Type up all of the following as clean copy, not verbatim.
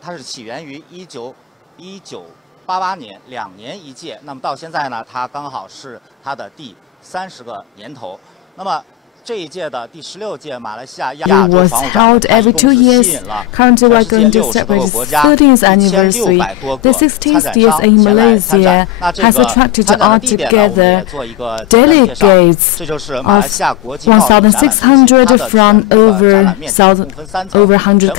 它是起源于1988年，2年一届。那么到现在呢，它刚好是它的第30个年头。那么这一届的第16届马来西亚亚洲防务展，它一共是吸引了全世界60多个国家，1600多个参展商前来参展。那这个参展的地点呢，我们也做一个介绍。这就是马来西亚国际贸易展览中心，它的全部展览面积共分3层，全部的展览面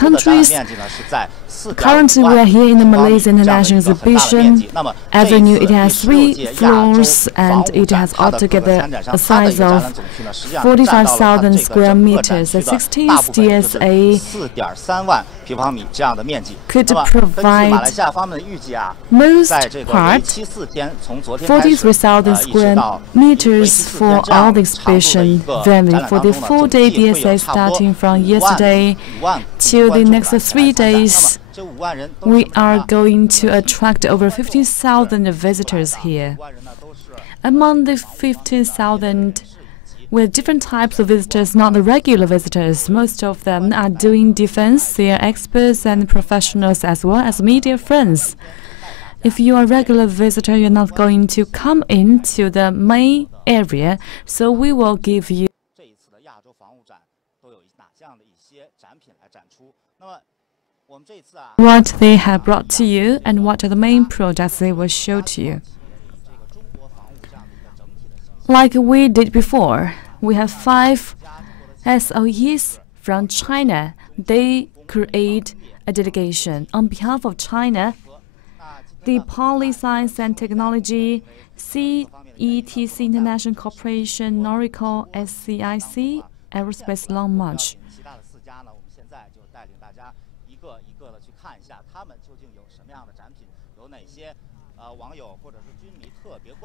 积呢是在Currently, we are here in the Malaysia International Exhibition Avenue. It has 3 floors and it has altogether a size of 45,000 square meters. The 16th DSA could provide most part 43,000 square meters for all the exhibition venue. For the 4-day DSA starting from yesterday till the next 3 days, we are going to attract over 15,000 visitors here. Among the 15,000, with different types of visitors, not the regular visitors. Most of them are doing defense. They are experts and professionals as well as media friends. If you are a regular visitor, you're not going to come into the main area, so we will give you what they have brought to you and what are the main products they will show to you. Like we did before, we have 5 SOEs from China. They create a delegation. On behalf of China, the Poly Science and Technology, CETC International Corporation, Norico, SCIC, Aerospace Long March.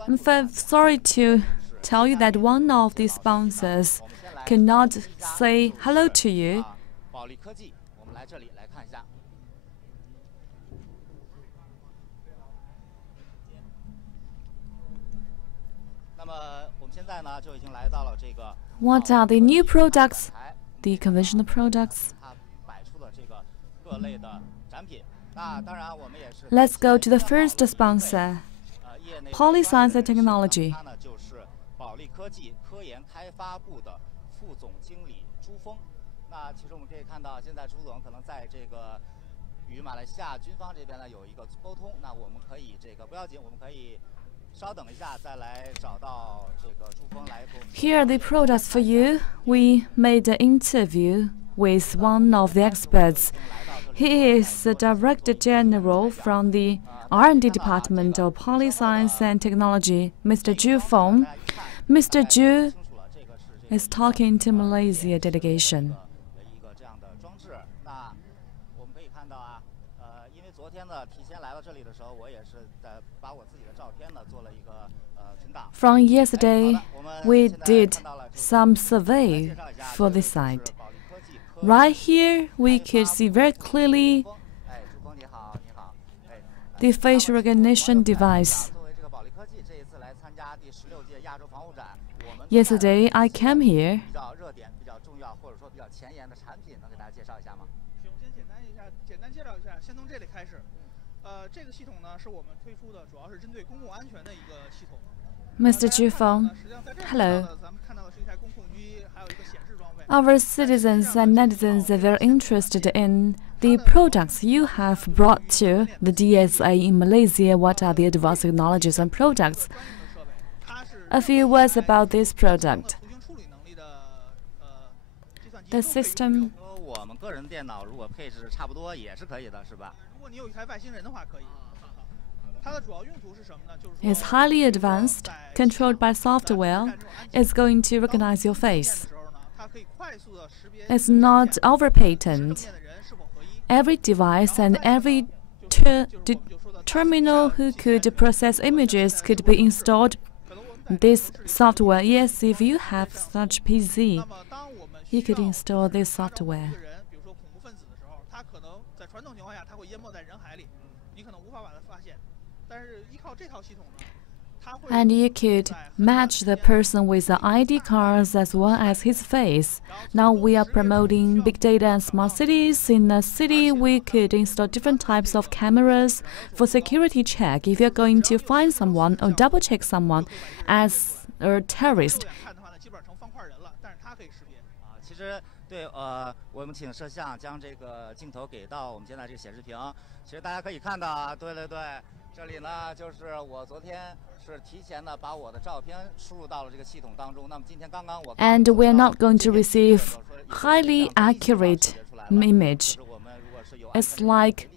I'm sorry to tell you that one of the sponsors cannot say hello to you. What are the new products? The conventional products? Let's go to the first sponsor, Poly Science and Technology. Here are the products for you. We made an interview with one of the experts. He is the Director General from the R&D Department of Poly Science and Technology, Mr. Zhu Feng. Mr. Zhu is talking to Malaysia delegation. From yesterday, we did some survey for this site. Right here, we could see very clearly the facial recognition device. Yesterday, I came here. Mr. Zhu Feng, hello. Our citizens and netizens are very interested in the products you have brought to the DSA in Malaysia. What are the advanced technologies and products? A few words about this product. The system is highly advanced, controlled by software. It's going to recognize your face. It's not over patent. Every device and every terminal who could process images could be installed this software. Yes, if you have such PC, you could install this software. And you could match the person with the ID cards as well as his face. Now we are promoting big data and smart cities. In a city, we could install different types of cameras for security check. If you're going to find someone or double check someone as a terrorist. 其实对我们请摄像将这个镜头给到我们现在这个显示屏。其实大家可以看到啊，对，这里呢就是我昨天是提前的把我的照片输入到了这个系统当中。那么今天刚刚我 And we are not going to receive highly accurate image. It's like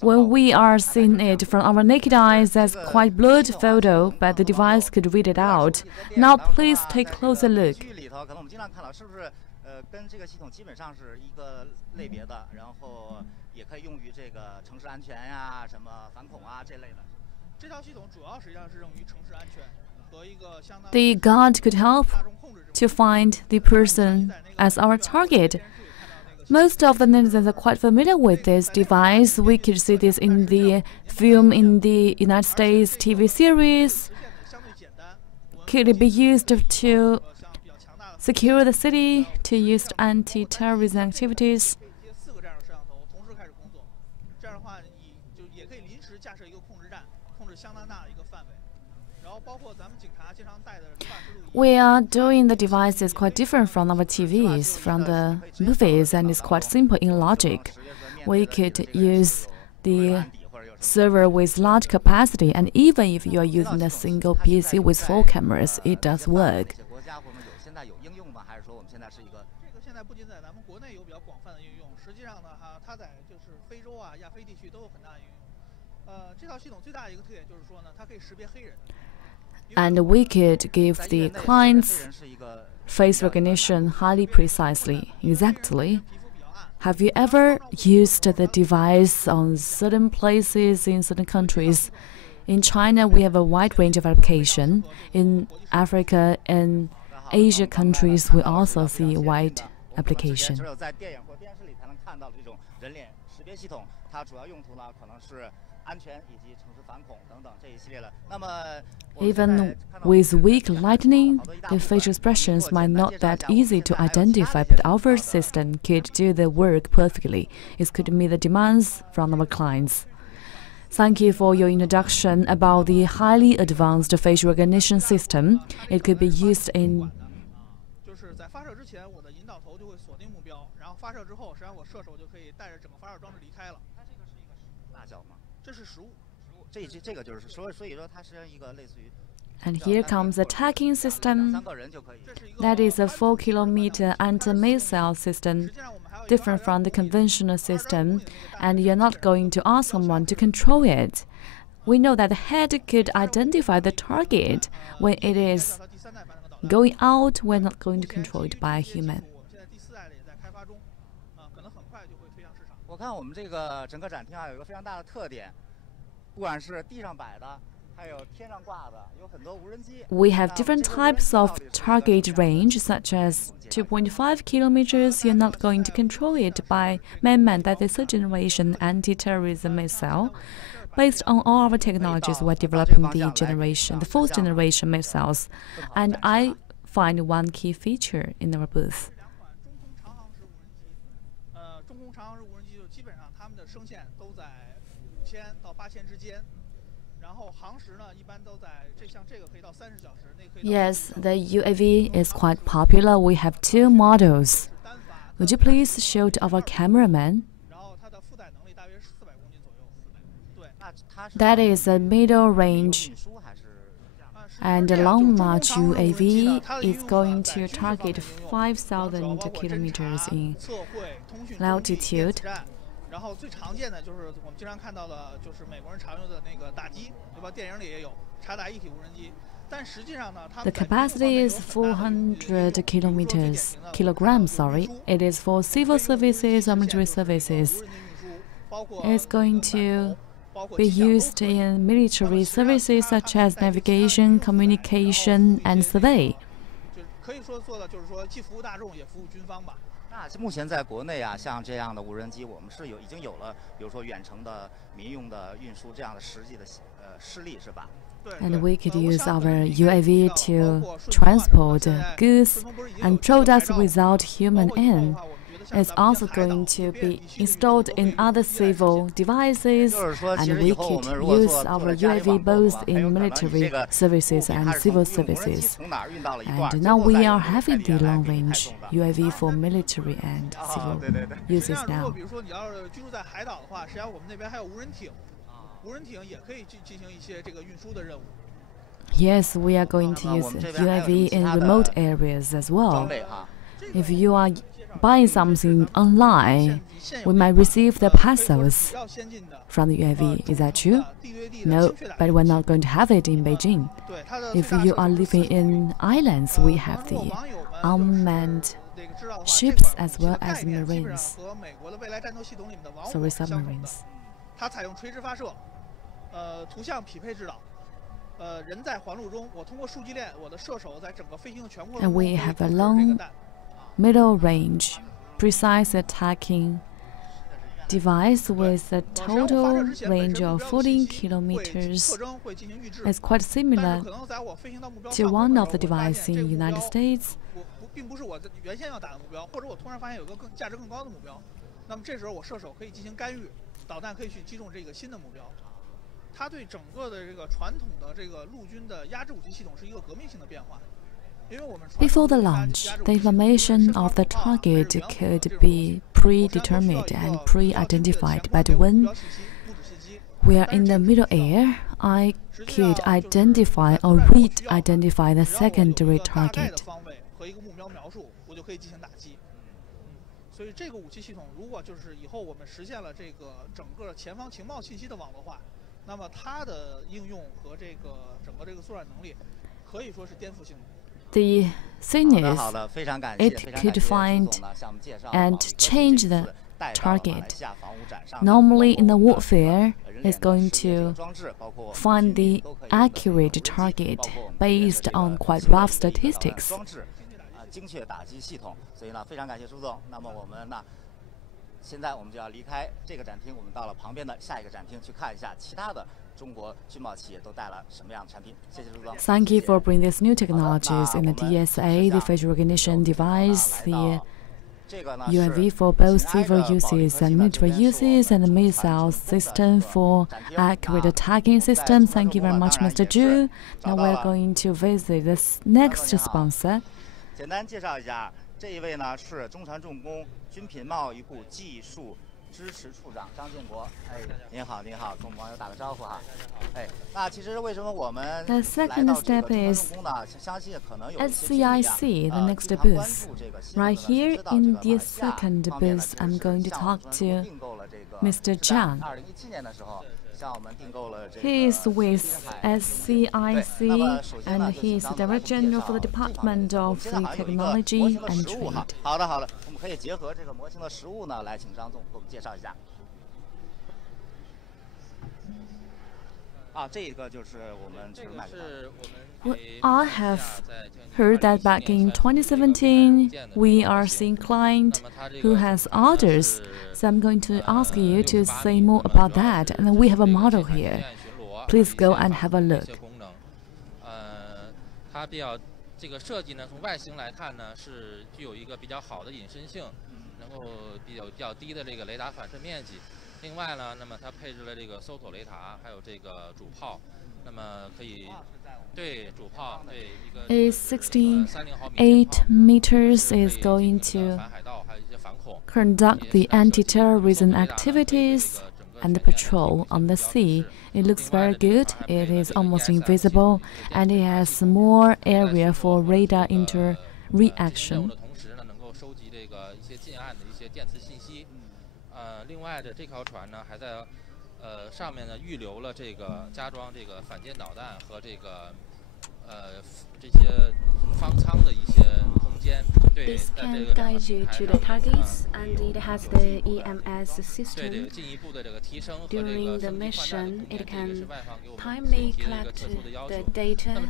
when we are seeing it from our naked eyes as quite blurred photo, but the device could read it out. Now please take a closer look. 可能我们经常看到是不是跟这个系统基本上是一个类别的，然后也可以用于这个城市安全呀、什么反恐啊这类的。这套系统主要实际上是用于城市安全和一个相当。The guard could help to find the person as our target. Most of the netizens are quite familiar with this device. We could see this in the film in the United States TV series. Could it be used to secure the city, to use anti-terrorism activities? We are doing the devices quite different from our TVs, from the movies, and it's quite simple in logic. We could use the server with large capacity, and even if you are using a single PC with 4 cameras, it does work. And we could give the clients face recognition highly precisely, exactly. Have you ever used the device on certain places in certain countries? In China, we have a wide range of application. In Africa and Asia countries, we also see wide application. Even with weak lighting, the facial expressions might not that easy to identify, but our system could do the work perfectly. It could meet the demands from our clients. Thank you for your introduction about the highly advanced facial recognition system. It could be used in And here comes the tagging system. That is a 4-kilometer anti-missile system, different from the conventional system, and you're not going to ask someone to control it. We know that the head could identify the target. When it is going out, we're not going to control it by a human. 我看我们这个整个展厅啊，有一个非常大的特点，不管是地上摆的，还有天上挂的，有很多无人机。We have different types of target range, such as 2.5 kilometers. You're not going to control it by man-made. That is a generation anti-terrorism missile. Based on all our technologies, we're developing the fourth generation missiles. And I find one key feature in our booth. Yes, the UAV is quite popular. We have 2 models. Would you please show to our cameraman? That is a middle range. And the Long March UAV is going to target 5,000 kilometers in altitude. The capacity is 400 kilograms. It is for civil services or military services. It's going to be used in military services such as navigation, communication, and survey. 那目前在国内啊，像这样的无人机，我们是已经有了，比如说远程的民用的运输这样的实际的事例，是吧 And we could use our UAV to transport goods and products without human in. It's also going to be installed in other civil devices, and we could use our UAV both in military services and civil services. And now we are having the long-range UAV for military and civil uses now. Yes, we are going to use UAV in remote areas as well. If you are buying something online, we might receive the parcels from the UAV. Is that true? No, but we're not going to have it in Beijing. If you are living in islands, we have the unmanned ships as well as marines. Sorry, submarines. And we have a long middle-range, precise attacking device with a total range of 14 kilometers. It's quite similar to one of the devices in the United States. Before the launch, the information of the target could be predetermined and pre-identified, but when we are in the middle air, I could identify or re-identify the secondary target. The thing is, it could find and change the target. Normally in the warfare, it's going to find the accurate target based on quite rough statistics. Thank you for bringing these new technologies in the DSA, the facial recognition device, the UAV for both civil uses and military uses, and the missile system for accurate attacking system. Thank you very much, Mr. Zhu. Now we're going to visit this next sponsor. 简单介绍一下，这一位呢是中船重工军品贸易部技术支持处长张建国。哎，您好，您好，跟网友打个招呼哈。哎，那其实为什么我们来到这个中船重工呢？相信可能有一些 CIC, the next booth. Right here in the second booth, I'm going to talk to Mr. Zhang. He is with SCIC and he is the Director General for the Department of Technology and Trade. 好的，好的，我们可以结合这个模型的实物呢，来请张总给我们介绍一下。啊，这个就是我们卖的。I have heard that back in 2017, we are seeing client who has orders. So I'm going to ask you to say more about that. And we have a model here. Please go and have a look. 它这个设计呢，从外形来看呢，是具有一个比较好的隐身性，能够比较低的这个雷达反射面积。另外呢，那么它配置了这个搜索雷达，还有这个主炮，那么可以对主炮对一个 68 meters is going to conduct the anti-terrorism activities and the patrol on the sea. It looks very good. It is almost invisible, and it has more area for radar inter-reaction. 另外的这条船呢，还在上面呢预留了这个加装这个反舰导弹和这个这些方舱的一些空间。对， This can guide you to the targets, and it has the EMS system. During the mission, it can timely collect the data and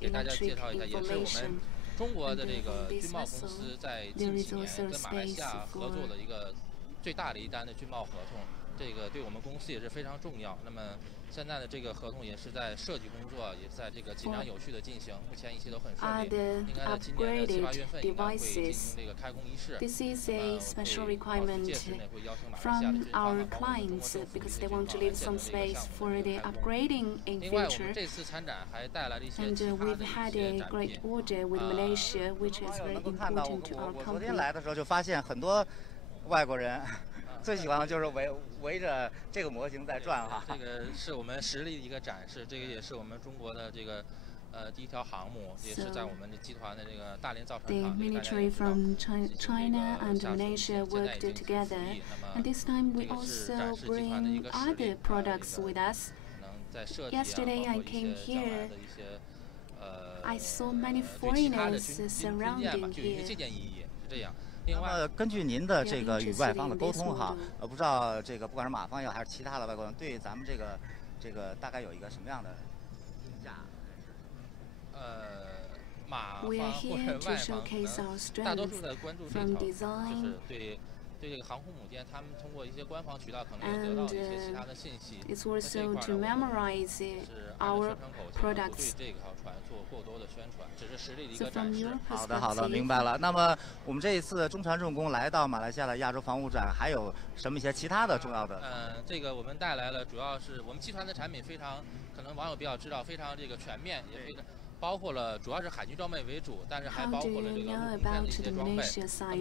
electric information. 中国的这个军贸公司在近几年跟马来西亚合作的一个最大的一单的军贸合同，这个对我们公司也是非常重要。那么现在的这个合同也是在设计工作，也在这个紧张有序的进行，目前一切都很顺利。应该在今年的7、8月份应该会进行这个开工仪式。This is a special requirement 届时呢会邀请马来西亚的 from 军方 our clients because they want to leave some space for the upgrading in 另外，我 future. 们这次参展还带来了一些 And 其他的 we've 一 had 些 a 展 great 品。 order with Malaysia, which is 网友 very 能够看到， important to our 我昨天 company. 来的时候就发现很多外国人最喜欢的就是围着这个模型在转哈。这个是我们实力的一个展示，这个也是我们中国的这个第一条航母，也是在我们的集团的这个大连造船 The 厂。 military from China and Malaysia worked together, and this time we also bring other products with us. Yesterday I came here. I saw many foreigners surrounding here. 那么根据您的这个与外方的沟通哈，不知道这个不管是马方也好，还是其他的外国人，对咱们这个大概有一个什么样的评价？马方或者外方大多数在关注这条，就是对这个航空母舰，他们通过一些官方渠道可能也得到一些其他的信息。It's also to memorize our products. 对这条船做过多的宣传，只是实力的一个展示。好的，明白了。那么我们这一次中船重工来到马来西亚的亚洲防务展，还有什么一些其他的重要的？这个我们带来了，主要是我们集团的产品非常，可能网友比较知道，非常这个全面，也非常。 包括了主要是海军装备为主，但是还包括了这个陆空间的一些装备。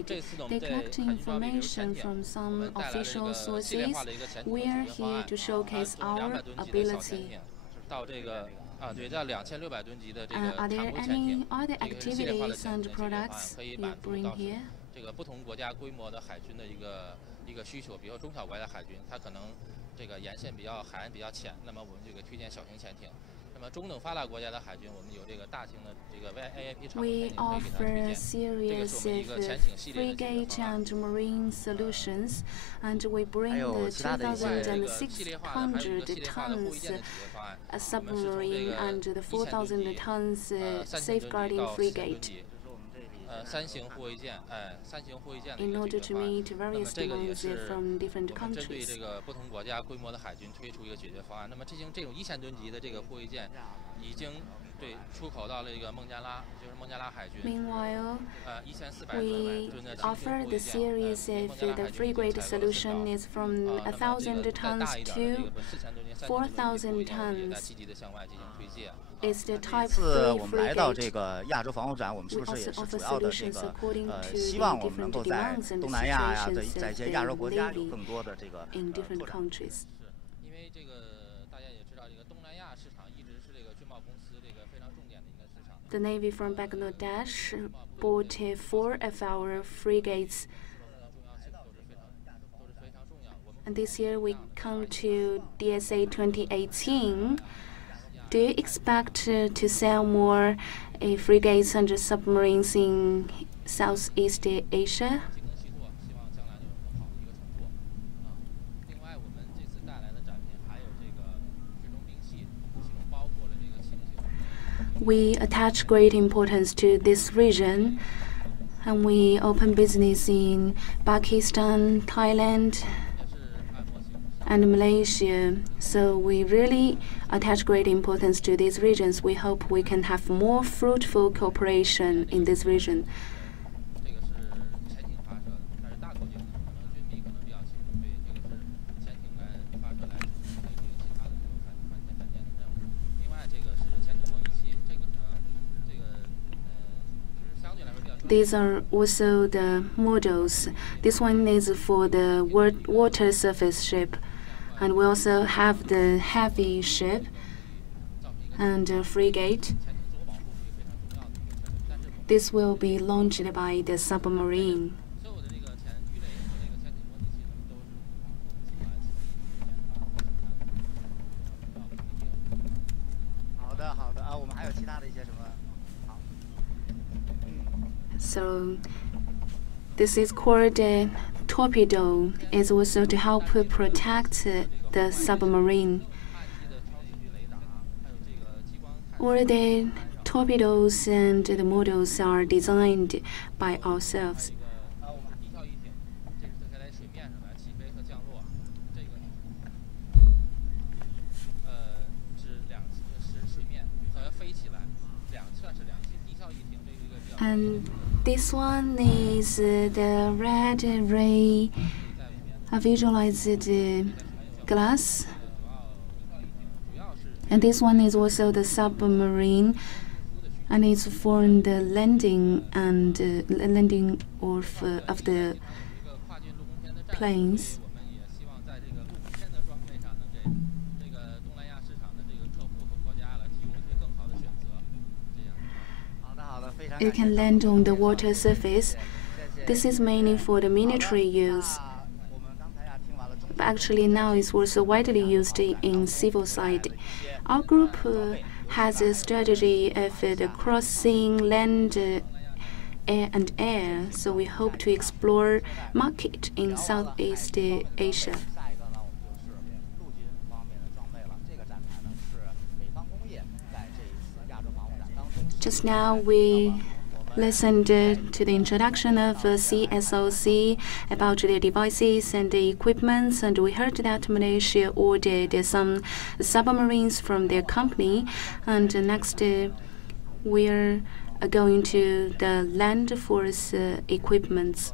这次呢，我们对海军装备比如潜艇，我们带来了这个系列化的一个潜艇的解决方案，200吨级的小潜艇，到这个对，到2600吨级的这个常规潜艇，这个是系列化的潜艇的解决方案，可以满足到这个不同国家规模的海军的一个需求。比如说中小国家的海军，它可能这个沿线海岸比较浅，那么我们这个推荐小型潜艇。 那么中等发达国家的海军，我们有这个大型的这个 VIP 长途潜艇可以给它推荐。这个是我们一个潜艇系列的解决方案。 frigate and marine solutions, and we bring the 2,600 tons submarine and the 4,000 tons safeguarding frigate. 3型护卫舰，3型护卫舰的 In order to meet 那么 various 这个也 demands 是 from different 我们针对 countries. 这个不同国家规模的海军推出一个解决方案。那么这种1000吨级的这个护卫舰，已经对出口到了这个孟加拉，就是孟加拉海军。 Meanwhile, 1400吨的 offer the series of the frigate solution is from 1,000 tons to 4,000 tons. It's the type 次 3我们来到 frigate. 这个亚洲防务展，我们是 We 不是也 also 是 offer 主要的这 solutions 个 according to 希 the 望我们能 different 够在 demands and 东南亚呀， situations 在一些 of 亚洲 the 国家有 Navy 更多的这个 in different 拓展。 countries. 因为这个大家也知道，这个东南亚市场一直是这个军贸公司这个非常重点的一个市场。 The Navy from Bangladesh bought 4 of our frigates. And this year we come to DSA 2018. Do you expect to sell more frigates and submarines in Southeast Asia? 精耕细作，希望将来有更好的一个成果。另外，我们这次带来的展品还有这个水中兵器，其中包括了这个轻型。 We attach great importance to this region, and we open business in Pakistan, Thailand, and Malaysia. So we really attach great importance to these regions. We hope we can have more fruitful cooperation in this region. 这个是潜艇发射的，它是大口径的，可能军迷可能比较清楚，对，这个是潜艇来发射来执行的这个其他的这个反舰的任务。另外，这个是潜艇模拟器，这个可能这个是相对来说比较专业。 These are also the models. This one is for the water surface ship. And we also have the heavy ship and a frigate. This will be launched by the submarine. 所有的这个鱼雷和这个潜艇模拟器呢，都是我们集团好的啊，我们还有其他的一些什么？好。So this is called a torpedo. It's also to help protect the submarine. All the torpedoes and the models are designed by ourselves. And this one is the red ray visualized glass. And this one is also the submarine, and it's for the landing and landing of the planes. It can land on the water surface. This is mainly for the military use. But actually now it's also widely used in civil side. Our group has a strategy of the crossing land, air and air, so we hope to explore market in Southeast Asia. Just now we listened to the introduction of CSOC about their devices and the equipments, and we heard that Malaysia ordered some submarines from their company. And next we are going to the land force equipments.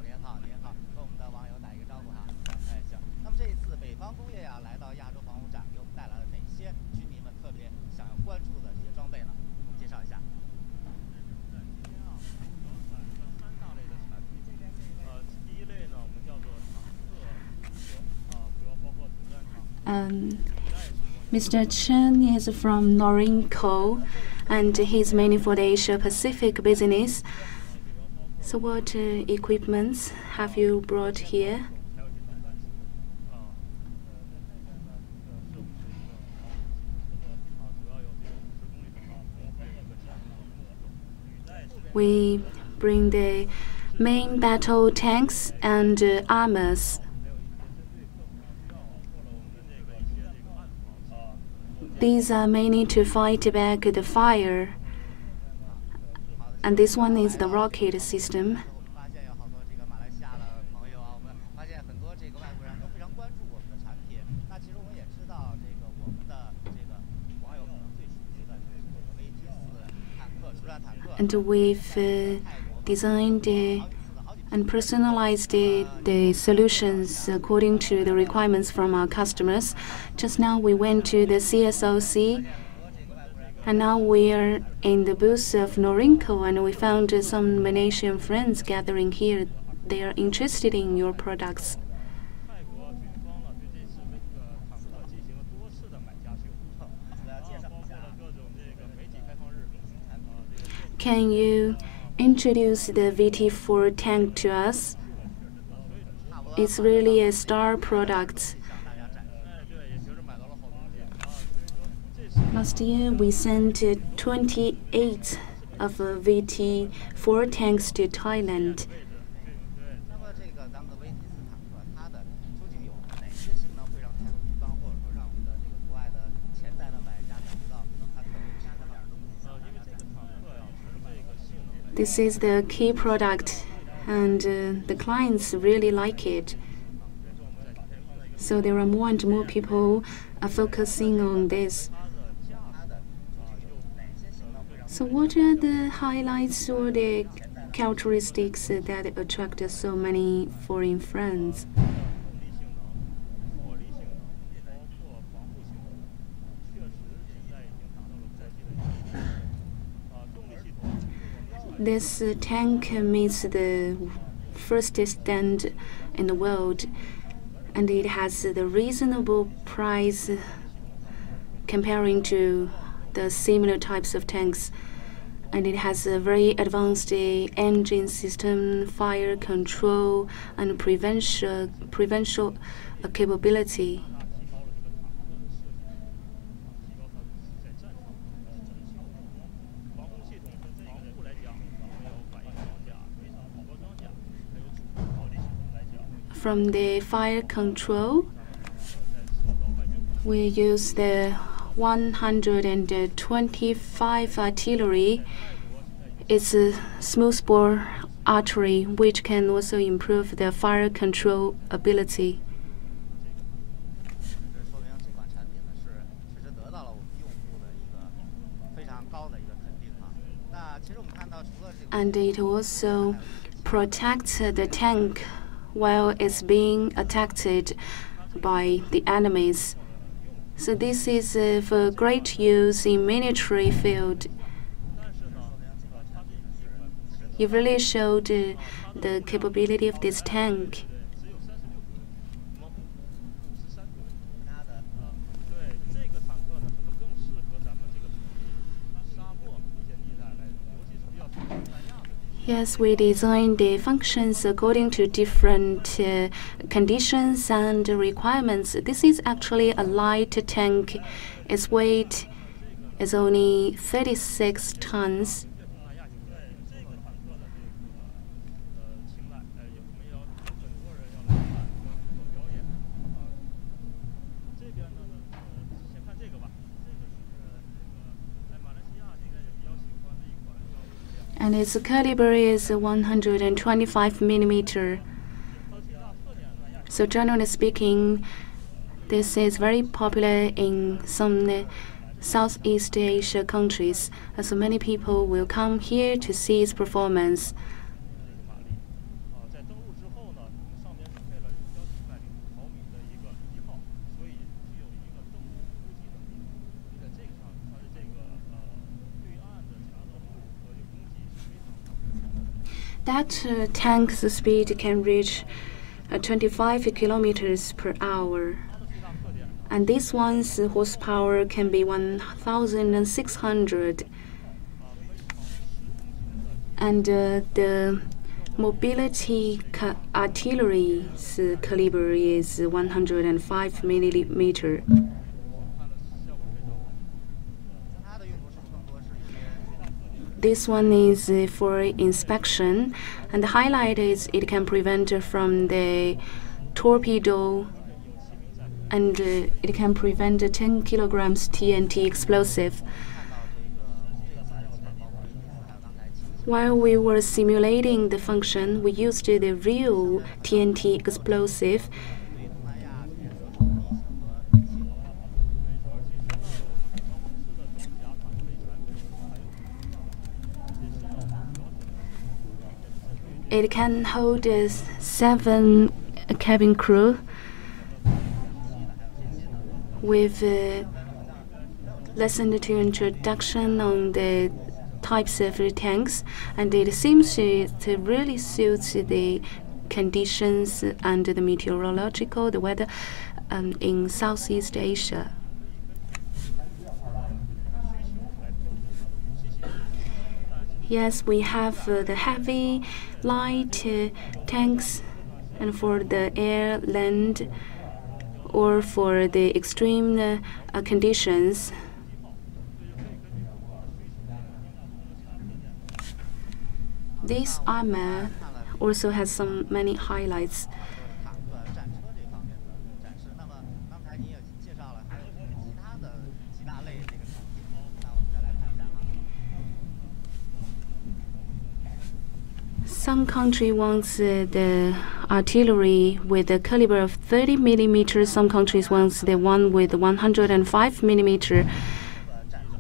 Mr. Chen is from Norinco, and he's mainly for the Asia-Pacific business. So what equipments have you brought here? We bring the main battle tanks and armors. These are mainly to fight back the fire. And this one is the rocket system. And we've designed and personalized the solutions according to the requirements from our customers. Just now we went to the CSOC, and now we are in the booth of Norinco, and we found some Malaysian friends gathering here. They are interested in your products. Can you introduce the VT4 tank to us? It's really a star product. Last year we sent 28 of VT4 tanks to Thailand. This is the key product, and the clients really like it. So there are more and more people focusing on this. So what are the highlights or the characteristics that attract so many foreign friends? This tank meets the first stand in the world, and it has the reasonable price comparing to the similar types of tanks. And it has a very advanced engine system, fire control, and prevention capability. From the fire control, we use the 125 artillery. It's a smoothbore artillery, which can also improve the fire control ability. and it also protects the tank while it's being attacked by the enemies. So this is for great use in military field. It really showed the capability of this tank. Yes, we designed the functions according to different conditions and requirements. This is actually a light tank. Its weight is only 36 tons. And its caliber is 125 millimeter. So generally speaking, this is very popular in some Southeast Asia countries. So many people will come here to see its performance. That tank's speed can reach 25 kilometers per hour. And this one's horsepower can be 1,600. And the mobility artillery's caliber is 105 millimeter. This one is for inspection, and the highlight is it can prevent from the torpedo, and it can prevent 10 kilograms TNT explosive. While we were simulating the function, we used the real TNT explosive. It can hold 7 cabin crew. We've listened to introduction on the types of tanks, and it seems to really suit the conditions and the meteorological, the weather in Southeast Asia. Yes, we have the heavy, light tanks, and for the air, land, or for the extreme conditions. This armor also has many highlights. Some country wants the artillery with a caliber of 30 millimeters. Some countries wants the one with 105 millimeter.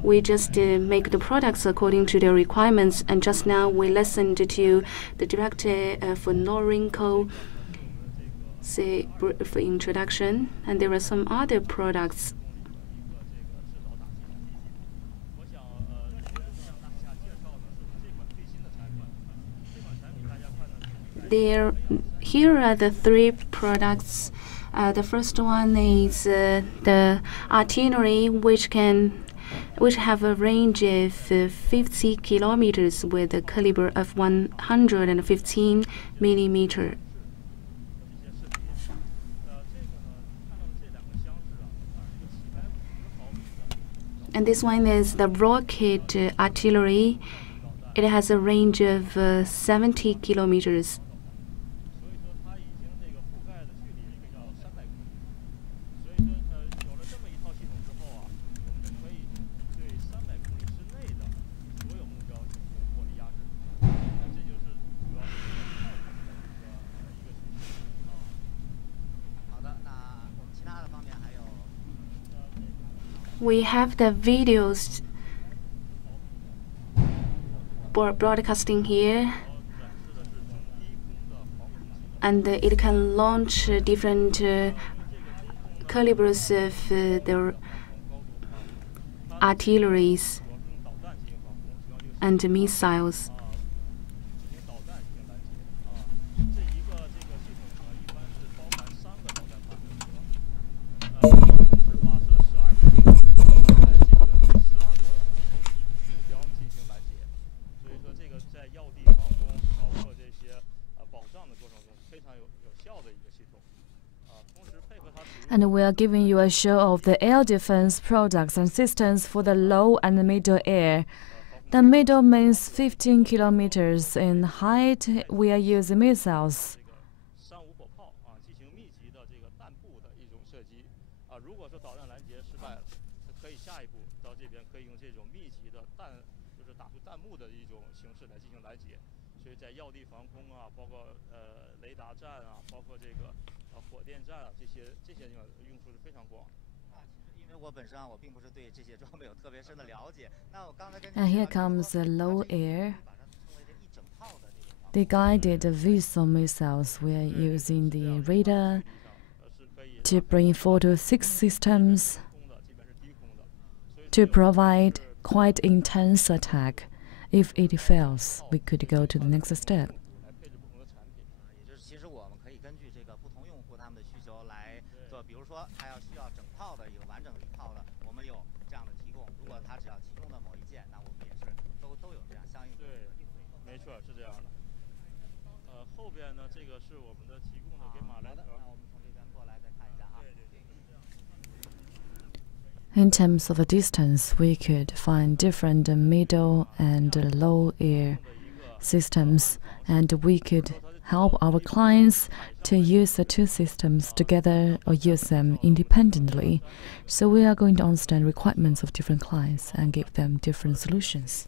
We just make the products according to their requirements. And just now we listened to the director for Norinco for introduction, and there are some other products. Here are the 3 products. The first one is the artillery, which have a range of 50 kilometers with a caliber of 115 millimeter. And this one is the rocket artillery. It has a range of 70 kilometers. We have the videos broadcasting here, and it can launch different calibers of the artilleries and missiles. And we are giving you a show of the air defense products and systems for the low and middle air. The middle means 15 kilometers in height. We are using missiles. And here comes the low air. The guided visual missiles. We are using the radar to bring 4 to 6 systems to provide quite intense attack. If it fails, we could go to the next step. In terms of a distance, we could find different middle and low air systems, and we could help our clients to use the two systems together or use them independently. So we are going to understand requirements of different clients and give them different solutions.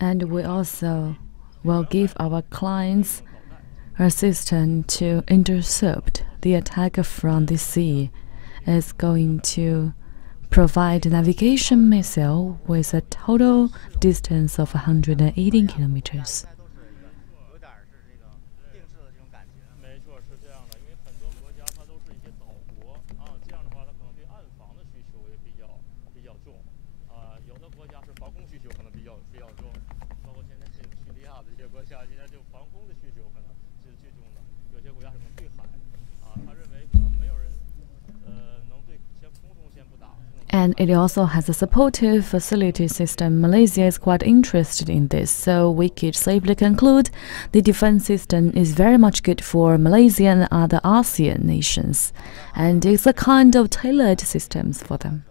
And we also will give our clients a system to intercept the attack from the sea. It's going to provide a navigation missile with a total distance of 180 kilometers. And it also has a supportive facility system. Malaysia is quite interested in this, so we could safely conclude the defense system is very much good for Malaysia and other ASEAN nations, and it's a kind of tailored systems for them.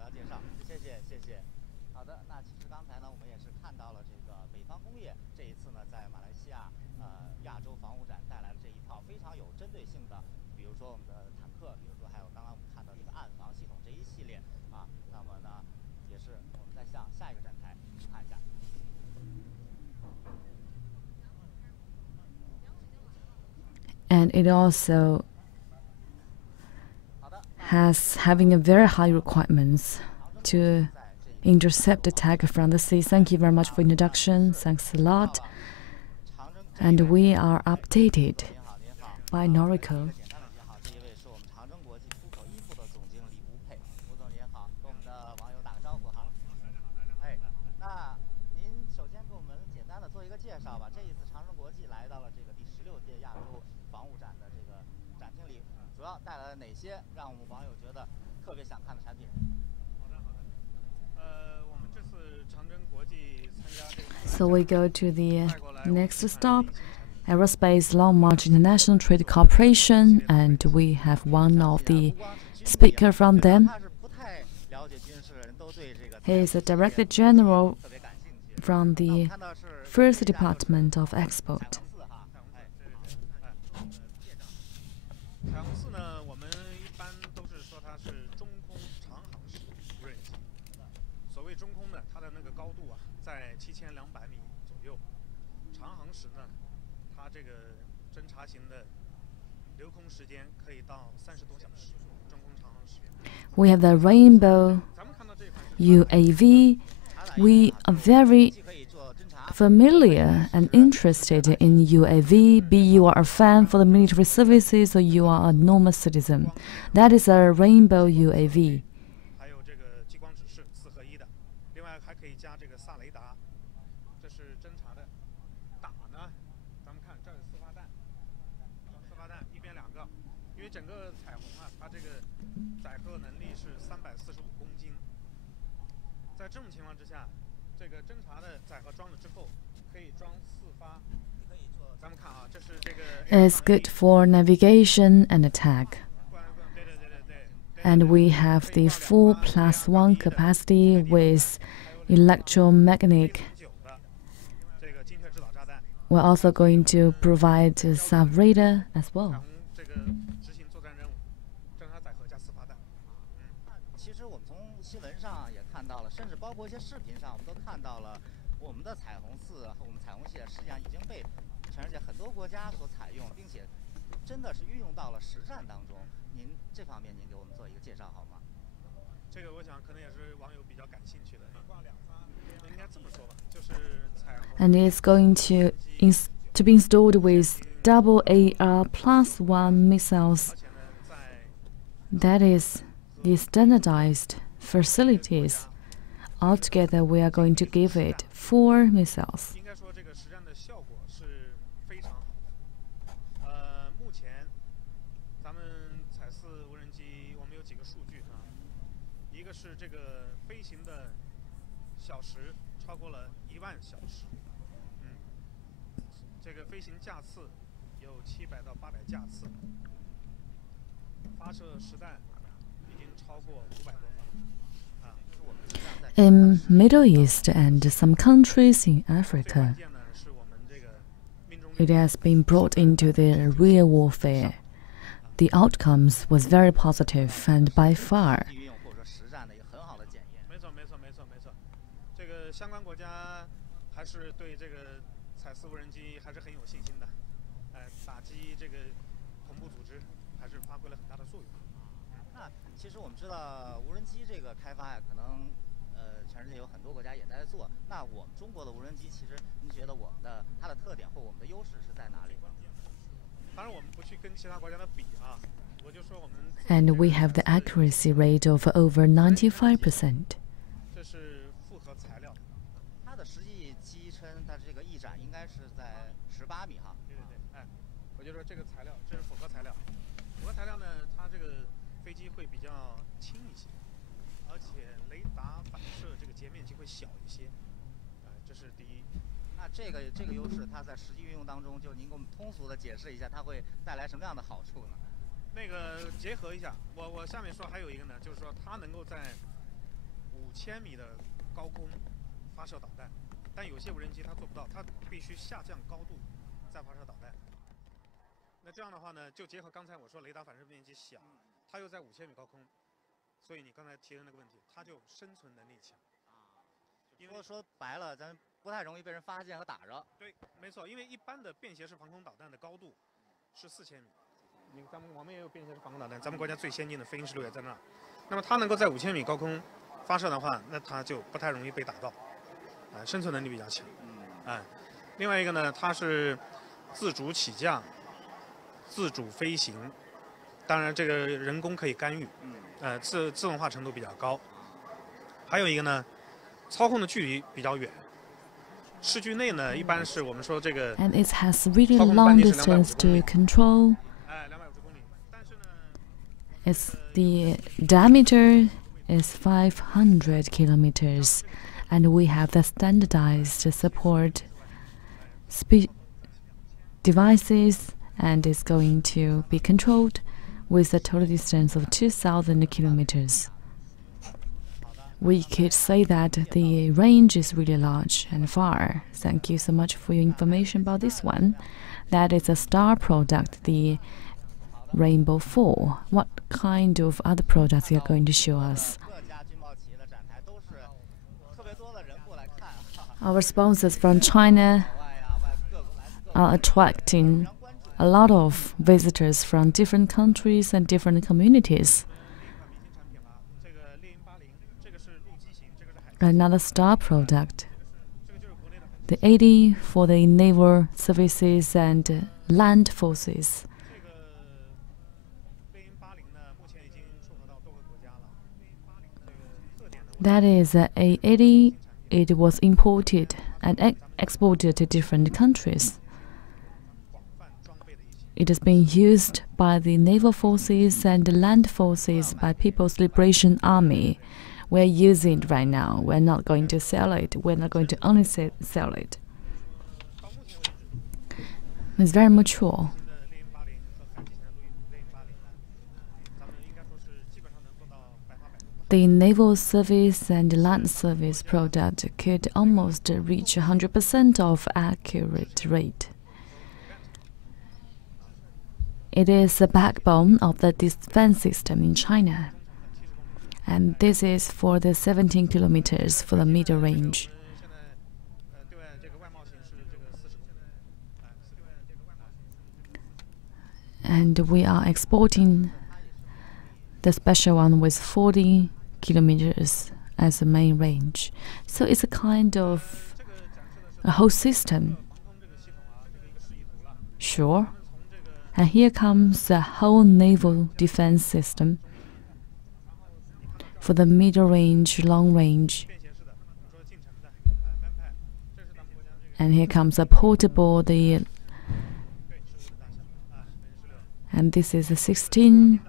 And it also has having a very high requirements to intercept attack from the sea. Thank you very much for introduction. Thanks a lot. And we are updated by Noriko. So we go to the next stop, Aerospace Long March International Trade Corporation, and we have one of the speakers from them. He is the Director General from the First Department of Export. 中空呢，它的那个高度啊，在7200米左右，长航时呢，它这个侦察型的留空时间可以到30多小时，中空长航时间。We have the Rainbow UAV. We are very familiar and interested in UAV, be you are a fan for the military services or you are a normal citizen. That is a Rainbow UAV. 还有这个激光指示4合1的，另外还可以加这个萨雷达，这是侦察的。打呢，咱们看这儿有4发弹，4发弹一边2个，因为整个彩虹啊，它这个载荷能力是345公斤，在这种情况之下。这个侦察的载荷装了之后，可以装4发。咱们看啊，这是这个。It's good for navigation and attack. And we have the 4+1 capacity with electromagnetic. We're also going to provide sub-radar as well. 甚至包括一些视频上，我们都看到了我们的彩虹4和我们彩虹系实际上已经被全世界很多国家所采用，并且真的是运用到了实战当中。您这方面您给我们做一个介绍好吗？这个我想可能也是网友比较感兴趣的。应该这么说吧，就是彩虹。And it's going to be installed with double AR+1 missiles. That is the standardized facilities. Altogether, we are going to give it 4 missiles. 应该说，这个实战的效果是非常好的。目前咱们彩4无人机，我们有几个数据啊。一个是这个飞行的小时超过了1万小时，这个飞行架次有700到800架次，发射实弹已经超过500多发。In Middle East and some countries in Africa, it has been brought into the real warfare. The outcomes was very positive and by far. 这个相关国家还是对这个彩4无人机还是很有信心的，打击这个恐怖组织还是发挥了很大的作用。那其实我们知道无人机这个开发呀，可能。全世界有很多国家也在做。那我们中国的无人机，其实您觉得它的特点或我们的优势是在哪里？当然，我们不去跟其他国家的比啊，我就说我们。And we have the accuracy rate of over 95%. 这是复合材料，它的实际机身，它这个翼展应该是在18米哈。对，我就说这个材料，这是复合材料。复合材料呢，它这个飞机会比较轻一些。而且雷达反射这个截面积会小一些，这是第一。那这个优势，它在实际运用当中，就您给我们通俗的解释一下，它会带来什么样的好处呢？那个结合一下，我下面说还有一个呢，就是说它能够在5000米的高空发射导弹，但有些无人机它做不到，它必须下降高度再发射导弹。那这样的话呢，就结合刚才我说雷达反射面积小，它又在5000米高空。所以你刚才提的那个问题，它就生存能力强。因为说白了，咱不太容易被人发现和打着。对，没错，因为一般的便携式防空导弹的高度是4000米。我们也有便携式防空导弹，咱们国家最先进的飞鹰16也在那儿。那么它能够在5000米高空发射的话，那它就不太容易被打到，生存能力比较强。另外一个呢，它是自主起降、自主飞行，当然这个人工可以干预。自动化程度比较高，还有一个呢，操控的距离比较远。市区内呢，一般是我们说这个。And it has really long distance to control. 250公里，但是呢 Its the diameter is 500 kilometers, and we have the standardized support devices, and it's going to be controlled with a total distance of 2,000 kilometers. We could say that the range is really large and far. Thank you so much for your information about this one. That is a star product, the Rainbow 4. What kind of other products you are going to show us? Our sponsors from China are attracting a lot of visitors from different countries and different communities. Another star product, the 80 for the naval services and land forces. That is a 80. It was imported and exported to different countries. It is being used by the naval forces and the land forces by People's Liberation Army. We're using it right now. We're not going to sell it. We're not going to only sell it. It's very mature. The naval service and land service product could almost reach 100% of accurate rate. It is the backbone of the defense system in China. And this is for the 17 kilometers for the middle range. And we are exporting the special one with 40 kilometers as the main range. So it's a kind of a whole system. Sure. And here comes the whole naval defense system for the middle range, long range. And here comes a portable, and this is a 16.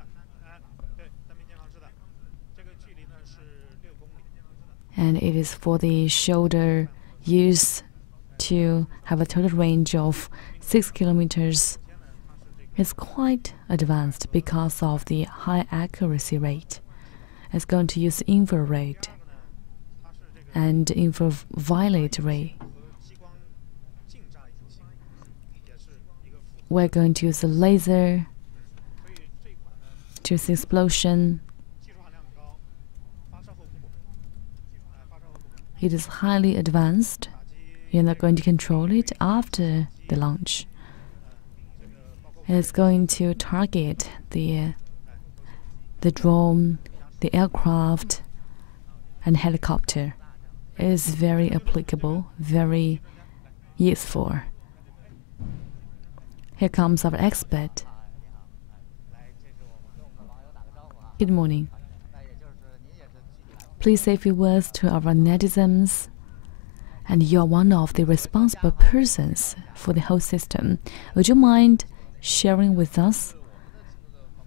And it is for the shoulder use to have a total range of 6 kilometers. It's quite advanced because of the high accuracy rate. It's going to use infrared and infraviolet ray. We're going to use a laser to see explosion. It is highly advanced. You're not going to control it after the launch. It's going to target the drone, the aircraft, and helicopter. It is very applicable, very useful. Here comes our expert. Good morning. Please say a few words to our netizens. And you're one of the responsible persons for the whole system. Would you mind sharing with us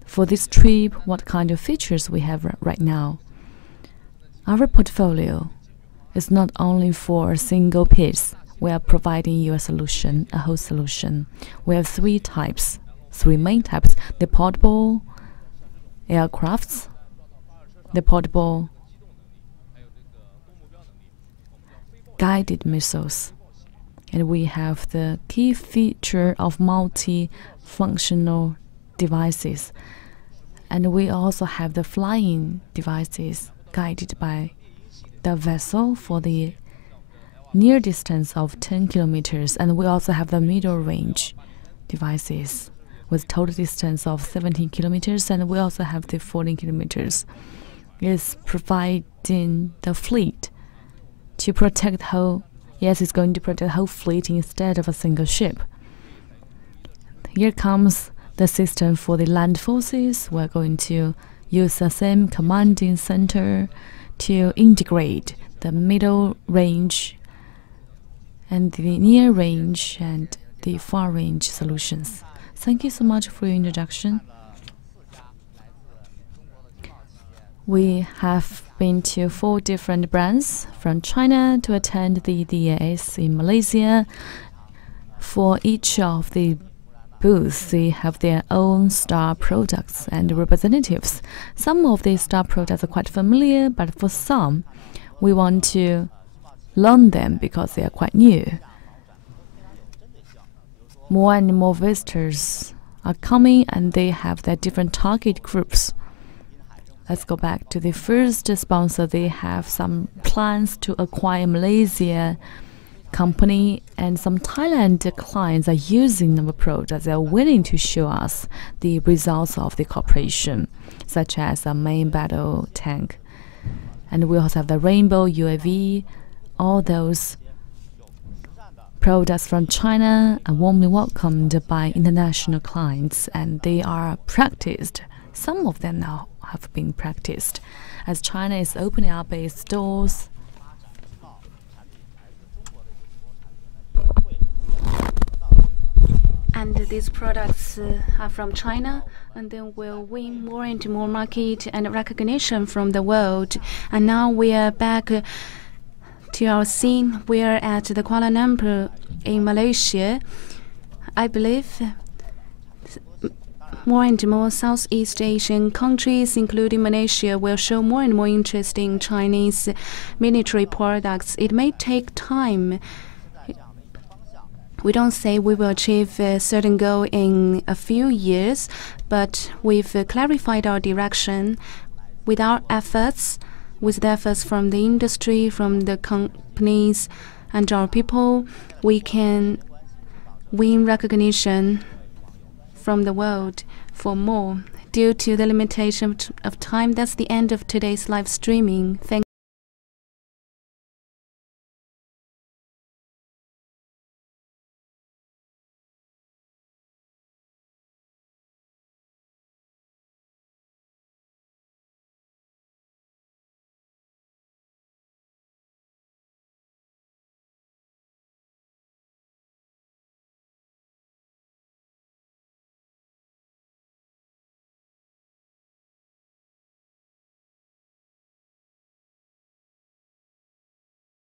for this trip what kind of features we have right now? Our portfolio is not only for a single piece. We are providing you a solution, a whole solution. We have three main types: the portable aircrafts, the portable guided missiles, and we have the key feature of multi-functional devices, and we also have the flying devices guided by the vessel for the near distance of 10 kilometers, and we also have the middle range devices with total distance of 17 kilometers, and we also have the 14 kilometers. It's providing the fleet to protect the whole. Yes, it's going to protect the whole fleet instead of a single ship. Here comes the system for the land forces. We're going to use the same commanding center to integrate the middle range and the near range and the far range solutions. Thank you so much for your introduction. We have been to 4 different brands from China to attend the DAS in Malaysia. For each of the booths, they have their own star products and representatives. Some of these star products are quite familiar, but for some, we want to learn them because they are quite new. More and more visitors are coming, and they have their different target groups. Let's go back to the first sponsor. They have some plans to acquire Malaysia company and some Thailand clients are using our products. They are willing to show us the results of the cooperation, such as a main battle tank. And we also have the Rainbow UAV. All those products from China are warmly welcomed by international clients, and they are practiced. Some of them now have been practiced, as China is opening up its stores. And these products are from China, and then will win more and more market and recognition from the world. And now we are back to our scene. We are at the Kuala Lumpur in Malaysia. I believe more and more Southeast Asian countries, including Malaysia, will show more and more interest in Chinese military products. It may take time. We don't say we will achieve a certain goal in a few years, but we've clarified our direction with our efforts, with the efforts from the industry, from the companies, and our people. We can win recognition from the world for more. Due to the limitation of time, that's the end of today's live streaming. Thank